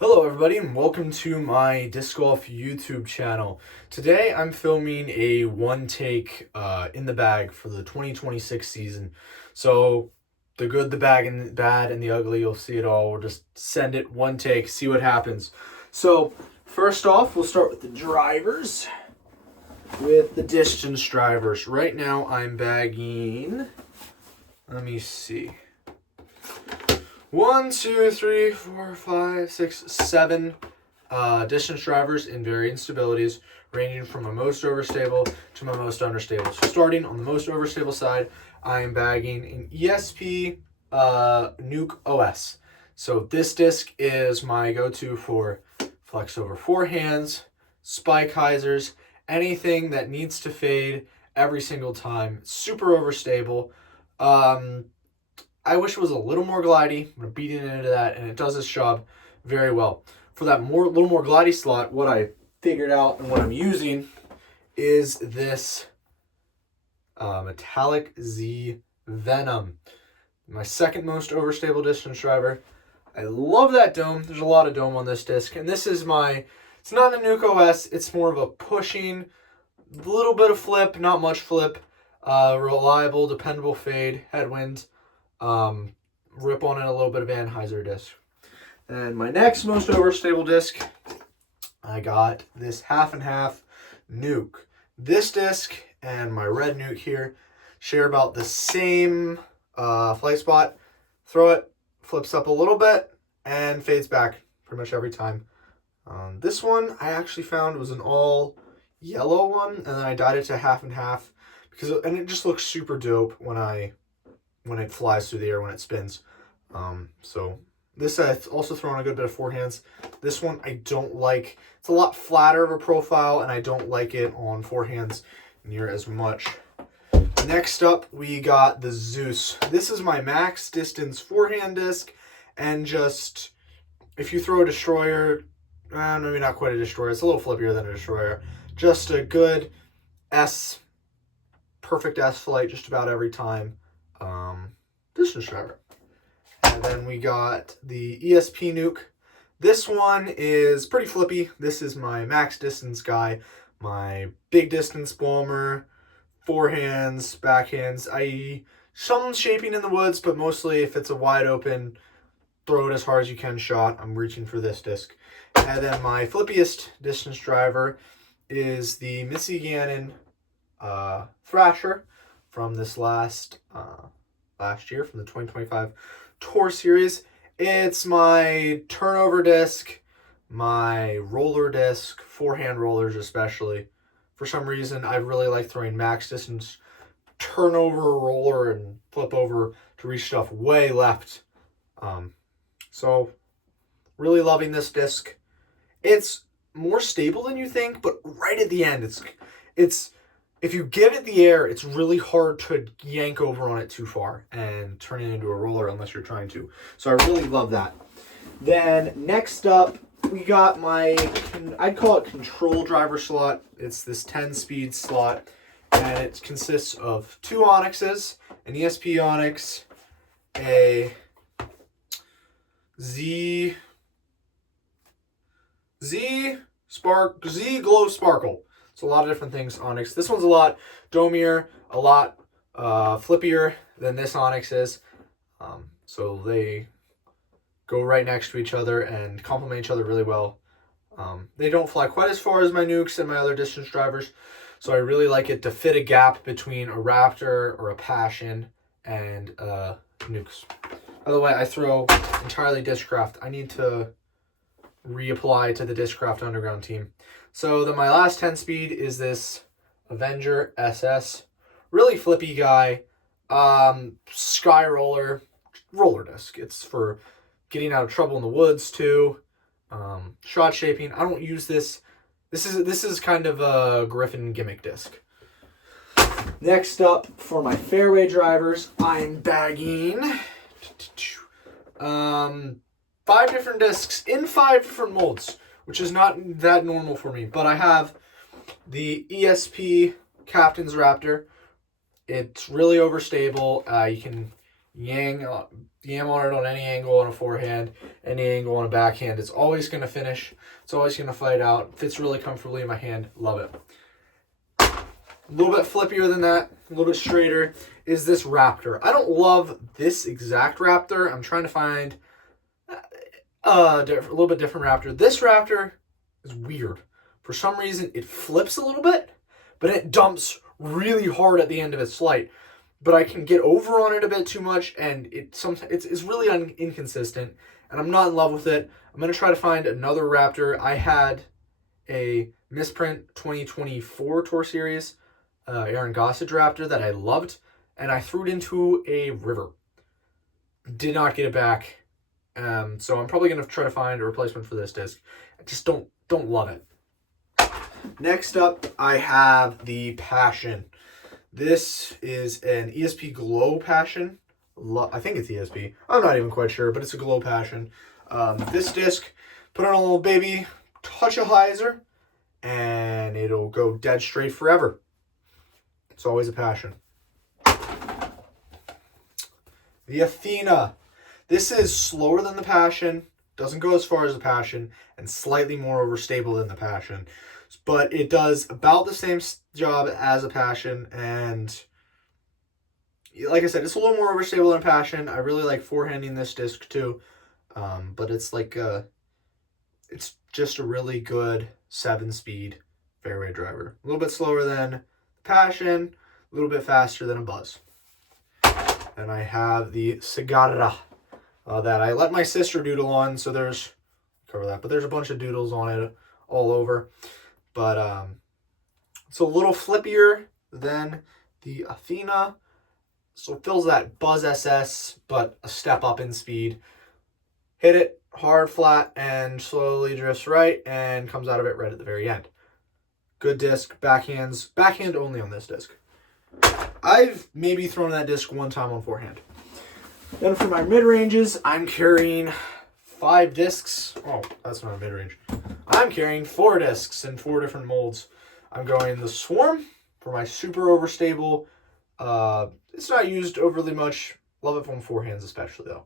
Hello everybody and welcome to my disc golf YouTube channel. Today I'm filming a one take in the bag for the 2026 season. So the good, the bad, and the ugly, you'll see it all. We'll just send it one take, see what happens. So first off, we'll start with the drivers, with the distance drivers. Right now I'm bagging, let me see. 1, 2, 3, 4, 5, 6, 7 distance drivers in varying stabilities, ranging from my most overstable to my most understable. So starting on the most overstable side, I am bagging an ESP Nuke OS. So this disc is my go-to for flex over forehands, spike hyzers, anything that needs to fade every single time. Super overstable. I wish it was a little more glidey. I'm beating into that, and it does its job very well. For that little more glidey slot, what I figured out and what I'm using is this Metallic Z Venom. My second most overstable distance driver. I love that dome. There's a lot of dome on this disc, and this is it's not a Nuke OS. It's more of a pushing, little bit of flip, not much flip, reliable, dependable fade, headwind. Rip on it a little bit of Anheuser disc. And my next most overstable disc, I got this half and half Nuke. This disc and my red Nuke here share about the same flight spot. Throw it, flips up a little bit, and fades back pretty much every time. This one I actually found was an all yellow one, and then I dyed it to half and half and it just looks super dope when it flies through the air, when it spins. So this I also throw on a good bit of forehands. This one I don't like. It's a lot flatter of a profile, and I don't like it on forehands near as much. Next up, we got the Zeus. This is my max distance forehand disc, and just, if you throw a destroyer, maybe not quite a destroyer, it's a little flippier than a destroyer. Just a good perfect S flight just about every time. Distance driver. And then we got the ESP Nuke. This one is pretty flippy. This is my max distance guy, my big distance bomber, forehands, backhands. Some shaping in the woods, but mostly if it's a wide open, throw it as hard as you can shot, I'm reaching for this disc. And then my flippiest distance driver is the Missy Gannon Thrasher from this last year, from the 2025 Tour Series. It's my turnover disc, my roller disc, forehand rollers especially. For some reason, I really like throwing max distance turnover roller and flip over to reach stuff way left. So really loving this disc. It's more stable than you think, but right at the end, it's if you give it the air, it's really hard to yank over on it too far and turn it into a roller unless you're trying to. So I really love that. Then next up, we got I'd call it control driver slot. It's this 10-speed slot, and it consists of 2 Onyxes, an ESP Onyx, a Z Glow Sparkle. It's a lot of different things, Onyx. This one's a lot domier, a lot flippier than this Onyx is. So they go right next to each other and complement each other really well. They don't fly quite as far as my Nukes and my other distance drivers, so I really like it to fit a gap between a Raptor or a Passion and Nukes. By the way, I throw entirely Discraft. I need to reapply to the Discraft Underground team. So then my last 10-speed is this Avenger SS. Really flippy guy. Sky roller disc. It's for getting out of trouble in the woods too. Shot shaping. I don't use this. This is kind of a Griffin gimmick disc. Next up, for my fairway drivers, I'm bagging 5 different discs in 5 different molds, which is not that normal for me. But I have the ESP Captain's Raptor. It's really overstable. You can yam on it on any angle on a forehand, any angle on a backhand. It's always going to finish. It's always going to fight out. Fits really comfortably in my hand. Love it. A little bit flippier than that, a little bit straighter, is this Raptor. I don't love this exact Raptor. I'm trying to find a little bit different Raptor. This Raptor is weird. For some reason, it flips a little bit, but it dumps really hard at the end of its flight. But I can get over on it a bit too much, and it's really inconsistent, and I'm not in love with it. I'm going to try to find another Raptor. I had a Misprint 2024 Tour Series Aaron Gossage Raptor that I loved, and I threw it into a river. Did not get it back, so I'm probably going to try to find a replacement for this disc. I just don't love it. Next up, I have the Passion. This is an ESP Glow Passion. I think it's ESP. I'm not even quite sure, but it's a Glow Passion. This disc, put on a little baby touch of hyzer, and it'll go dead straight forever. It's always a Passion. The Athena. This is slower than the Passion, doesn't go as far as the Passion, and slightly more overstable than the Passion. But it does about the same job as a Passion, and like I said, it's a little more overstable than a Passion. I really like forehanding this disc too, but it's like it's just a really good 7-speed fairway driver. A little bit slower than the Passion, a little bit faster than a Buzz. And I have the Cigarra that I let my sister doodle on, so there's but there's a bunch of doodles on it all over. But it's a little flippier than the Athena, so it fills that Buzz SS, but a step up in speed. Hit it hard, flat, and slowly drifts right, and comes out of it right at the very end. Good disc, backhand only on this disc. I've maybe thrown that disc one time on forehand. Then for my mid-ranges, I'm carrying 5 discs. Oh, that's not a mid-range. I'm carrying 4 discs in 4 different molds. I'm going the Swarm for my super overstable. It's not used overly much. Love it from forehands especially though.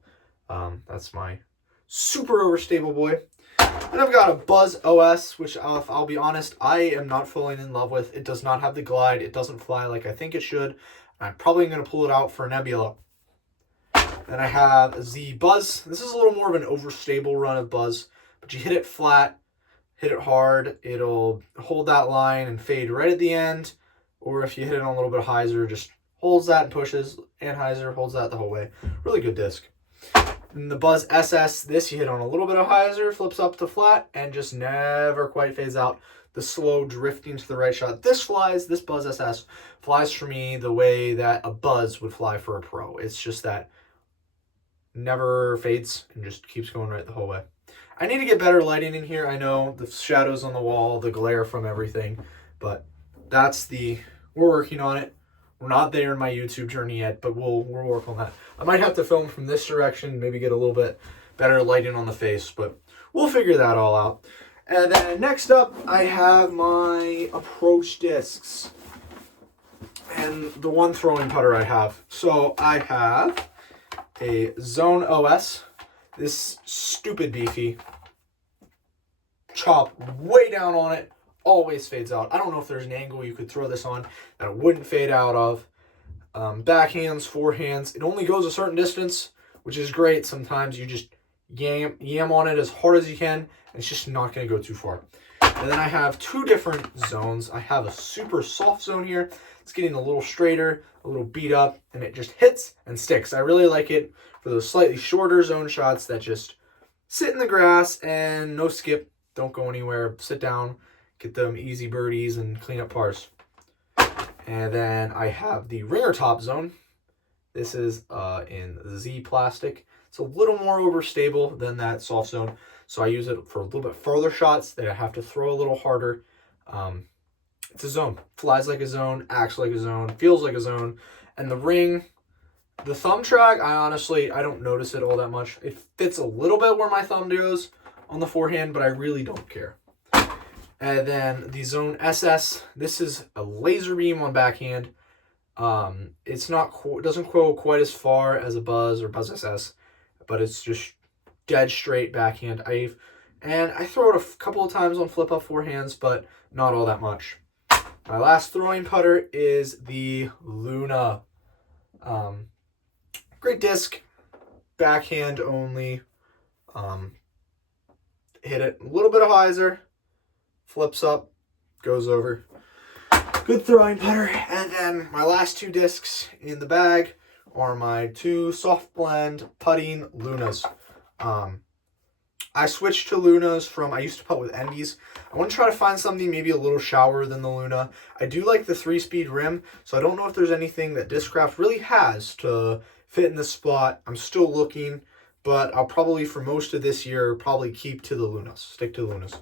That's my super overstable boy. And I've got a Buzz OS, which I'll be honest, I am not falling in love with. It does not have the glide. It doesn't fly like I think it should. I'm probably going to pull it out for Nebula. Then I have the Buzz. This is a little more of an overstable run of Buzz, but you hit it flat, hit it hard, it'll hold that line and fade right at the end. Or if you hit it on a little bit of hyzer, just holds that and pushes, and hyzer holds that the whole way. Really good disc. And the Buzz SS, this you hit on a little bit of hyzer, flips up to flat, and just never quite fades out. The slow drifting to the right shot. This Buzz SS flies for me the way that a Buzz would fly for a pro. It's just that never fades and just keeps going right the whole way. I need to get better lighting in here. I know the shadows on the wall, the glare from everything, but we're working on it. We're not there in my YouTube journey yet, but we'll work on that. I might have to film from this direction, maybe get a little bit better lighting on the face, but we'll figure that all out. And then next up, I have my approach discs and the one throwing putter I have. So I have a Zone OS, this stupid beefy, chop way down on it, always fades out. I don't know if there's an angle you could throw this on that it wouldn't fade out of. Backhands, forehands, it only goes a certain distance, which is great. Sometimes you just yam on it as hard as you can, and it's just not going to go too far. And then I have 2 different zones. I have a super soft zone here. It's getting a little straighter, a little beat up, and it just hits and sticks. I really like it for those slightly shorter zone shots that just sit in the grass and no skip, don't go anywhere, sit down, get them easy birdies and clean up pars. And then I have the ringer top zone. This is in Z plastic. It's a little more overstable than that soft zone, so I use it for a little bit further shots that I have to throw a little harder. It's a zone. Flies like a zone, acts like a zone, feels like a zone. And the ring, the thumb track, I don't notice it all that much. It fits a little bit where my thumb goes on the forehand, but I really don't care. And then the Zone SS, this is a laser beam on backhand. It's not doesn't go quite as far as a Buzz or Buzz SS, but it's just dead straight backhand. I throw it a couple of times on flip up forehands, but not all that much. My last throwing putter is the Luna. Great disc, backhand only. Hit it a little bit of hyzer, flips up, goes over. Good throwing putter. And then my last two discs in the bag are my two soft blend putting Lunas. I switched to Lunas from, I used to putt with Envies. I want to try to find something maybe a little shallower than the Luna. I do like the 3-speed rim, so I don't know if there's anything that Discraft really has to fit in this spot. I'm still looking, but I'll probably, for most of this year, probably keep to the Lunas, stick to Lunas.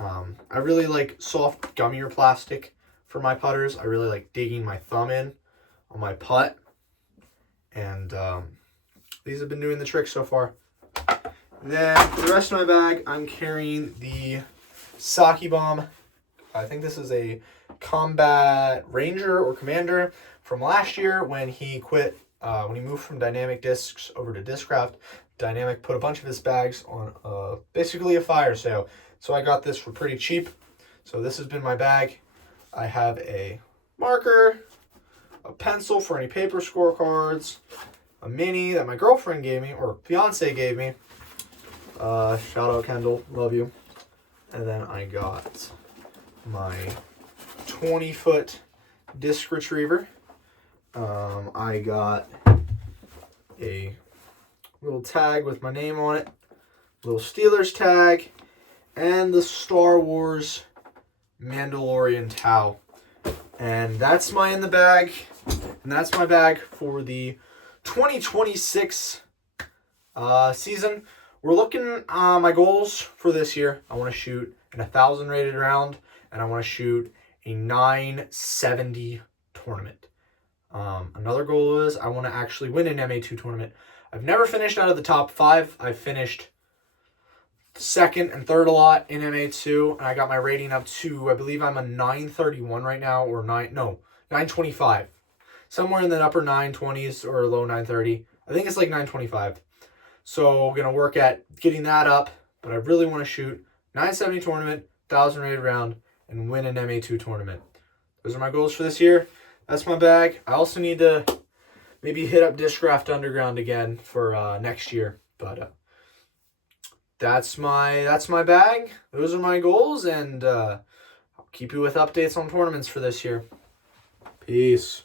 I really like soft, gummier plastic for my putters. I really like digging my thumb in on my putt, and these have been doing the trick so far. Then for the rest of my bag, I'm carrying the Saki Bomb. I think this is a Combat Ranger or Commander from last year when he quit, when he moved from Dynamic Discs over to Discraft. Dynamic put a bunch of his bags on basically a fire sale. So I got this for pretty cheap. So this has been my bag. I have a marker, a pencil for any paper scorecards, a mini that my girlfriend gave me, or fiance gave me. Shout out Kendall, love you. And then I got my 20-foot disc retriever. I got a little tag with my name on it, little Steelers tag, and the Star Wars Mandalorian towel. And that's my in the bag. And that's my bag for the 2026 season. We're looking my goals for this year. I want to shoot an 1,000 rated round, and I want to shoot a 970 tournament. Another goal is I want to actually win an MA2 tournament. I've never finished out of the top 5. I've finished second and third a lot in MA2, and I got my rating up to, I believe I'm a 931 right now, or 925. Somewhere in the upper 920s or low 930. I think it's like 925. So I'm going to work at getting that up, but I really want to shoot 970 tournament, 1,000 rated round, and win an MA2 tournament. Those are my goals for this year. That's my bag. I also need to maybe hit up Discraft Underground again for next year, but that's my bag. Those are my goals, and I'll keep you with updates on tournaments for this year. Peace.